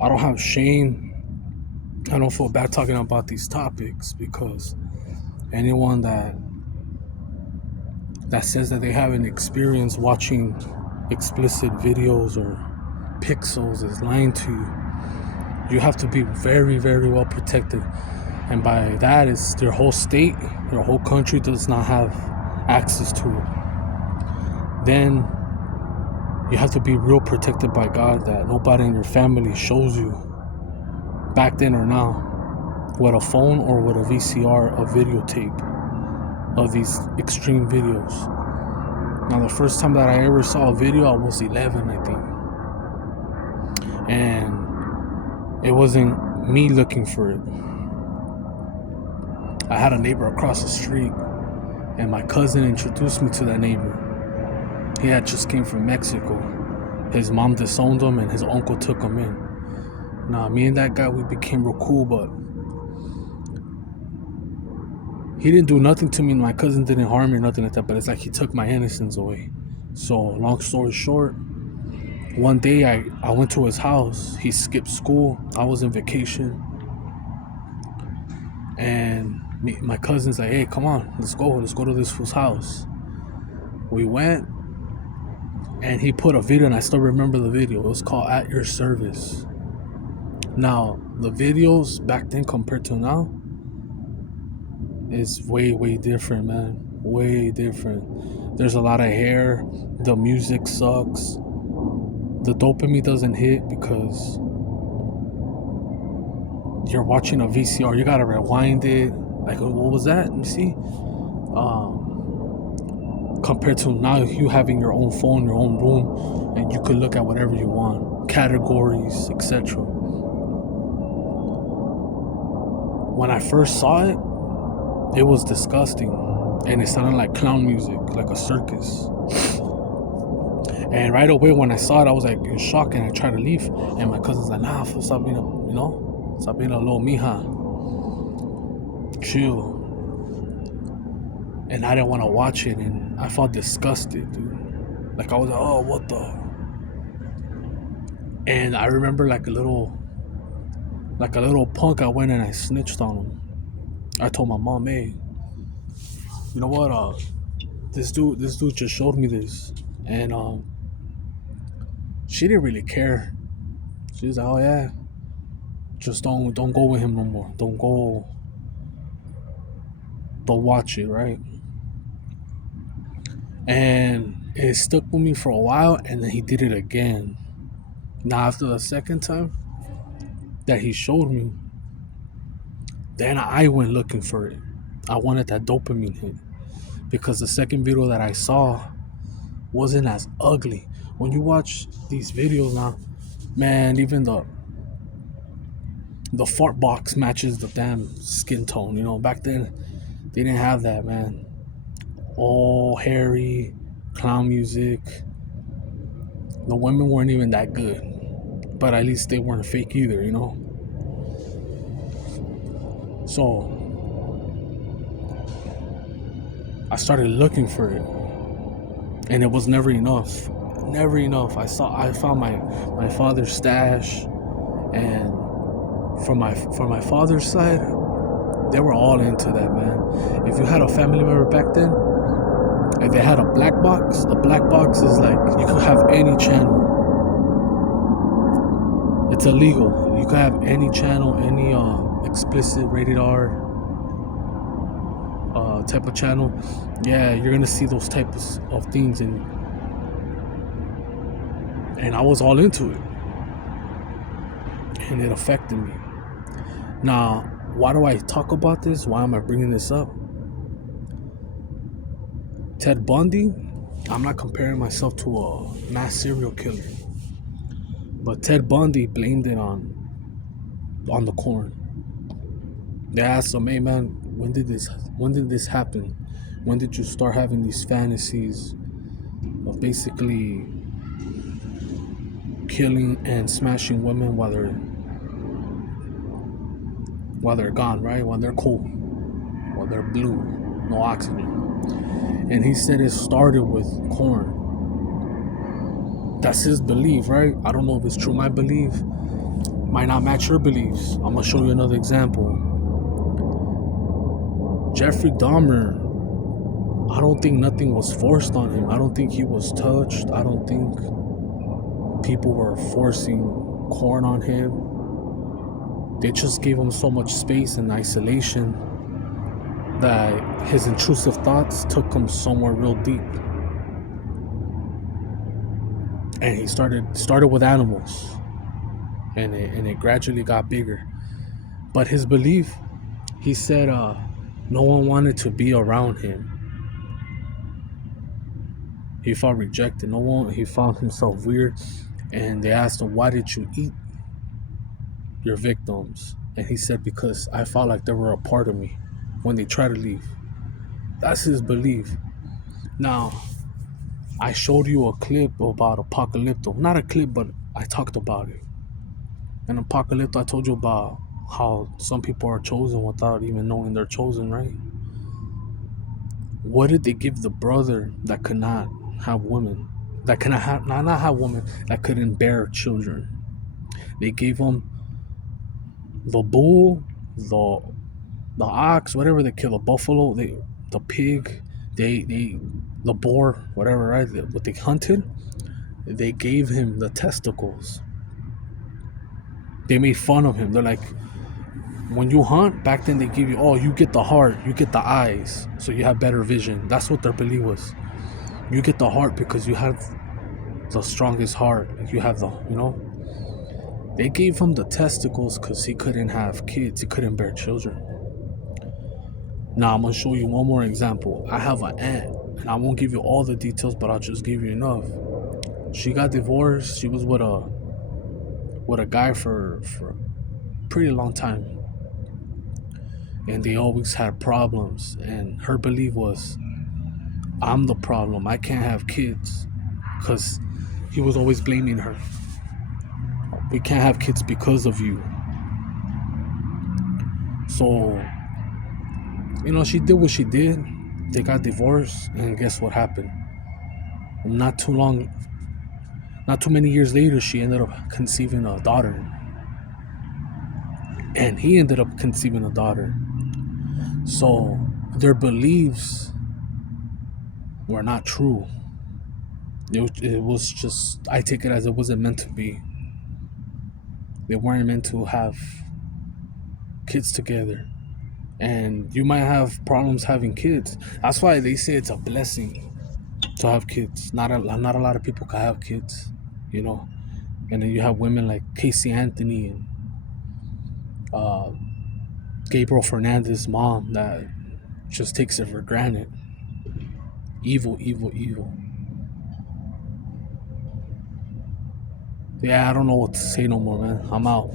I don't have shame. I don't feel bad talking about these topics because anyone that says that they haven't experienced watching explicit videos or pixels is lying to you. You have to be very, very well protected. And by that is your whole state, your whole country does not have access to it. Then you have to be real protected by God that nobody in your family shows you, back then or now, with a phone or with a VCR, a videotape of these extreme videos. Now, the first time that I ever saw a video, I was 11, I think. And it wasn't me looking for it. I had a neighbor across the street, and my cousin introduced me to that neighbor. He had just came from Mexico. His mom disowned him, and his uncle took him in. Now, me and that guy, we became real cool, but he didn't do nothing to me. My cousin didn't harm me or nothing like that, but it's like he took my innocence away. So, long story short, one day I went to his house. He skipped school. I was on vacation. And my cousin's like, hey, come on, let's go to this fool's house. We went, and he put a video, and I still remember the video. It was called At Your Service. Now, the videos back then compared to now is way, way different, man. Way different. There's a lot of hair. The music sucks. The dopamine doesn't hit because you're watching a VCR. You gotta rewind it. Like, what was that? Let me see. Compared to now, you having your own phone, your own room, and you could look at whatever you want, categories, etc. When I first saw it, it was disgusting, and it sounded like clown music, like a circus. And right away when I saw it, I was like in shock, and I tried to leave. And my cousin's like, nah, stop being stop being a little mija. Chill. And I didn't want to watch it, and I felt disgusted, dude. Like, I was like, oh, what the? And I remember like a little punk, I went and I snitched on him. I told my mom, hey, you know what? This dude just showed me this, and she didn't really care. She was like, oh yeah, just don't go with him no more. Don't watch it, right? And it stuck with me for a while, and then he did it again. Now, after the second time that he showed me, then I went looking for it. I wanted that dopamine hit, because the second video that I saw wasn't as ugly. When you watch these videos now, man, even the fart box matches the damn skin tone. Back then they didn't have that, man. All hairy, clown music. The women weren't even that good, but at least they weren't fake either. So I started looking for it, and it was never enough. Never enough. I found my father's stash, and from my father's side, they were all into that, man. If you had a family member back then, if they had a black box is like you could have any channel. It's illegal. You could have any channel, any explicit, rated R type of channel. Yeah, you're gonna see those types of things, and I was all into it, and it affected me. Now, why do I talk about this? Why am I bringing this up? Ted Bundy, I'm not comparing myself to a mass serial killer, but Ted Bundy blamed it on the corn. They asked him, hey man, when did this happen? When did you start having these fantasies of basically killing and smashing women while they're gone, right? While they're cold, while they're blue, no oxygen. And he said it started with corn. That's his belief, right? I don't know if it's true. My belief might not match your beliefs. I'm gonna show you another example. Jeffrey Dahmer, I don't think nothing was forced on him. I don't think he was touched. I don't think people were forcing corn on him. They just gave him so much space and isolation that his intrusive thoughts took him somewhere real deep. And he started with animals, and it gradually got bigger. But his belief, he said, no one wanted to be around him. He felt rejected. No one. He found himself weird, and they asked him, "Why did you eat your victims?" And he said, "Because I felt like they were a part of me when they tried to leave." That's his belief. Now, I showed you a clip about Apocalypto. Not a clip, but I talked about it. In Apocalypto, I told you about how some people are chosen without even knowing they're chosen, right? What did they give the brother that could not have women? That cannot have not have women, that couldn't bear children. They gave him the bull, the ox, whatever they kill, the buffalo, the pig, they the boar, whatever, right? What they hunted, they gave him the testicles. They made fun of him. They're like, when you hunt back then, they give you, oh, you get the heart, you get the eyes, so you have better vision. That's what their belief was. You get the heart because you have the strongest heart. You have the. They gave him the testicles because he couldn't have kids. He couldn't bear children. Now I'm gonna show you one more example. I have an aunt, and I won't give you all the details, but I'll just give you enough. She got divorced. She was with a guy for a pretty long time, and they always had problems. And her belief was, I'm the problem. I can't have kids, because he was always blaming her. We can't have kids because of you. So, she did what she did. They got divorced, and guess what happened? Not too many years later, she ended up conceiving a daughter. And he ended up conceiving a daughter. So, their beliefs were not true. It was just, I take it as it wasn't meant to be. They weren't meant to have kids together. And you might have problems having kids. That's why they say it's a blessing to have kids. Not a lot of people can have kids, you know. And then you have women like Casey Anthony and Gabriel Fernandez's mom that just takes it for granted. Evil, evil, evil. Yeah, I don't know what to say no more, man. I'm out.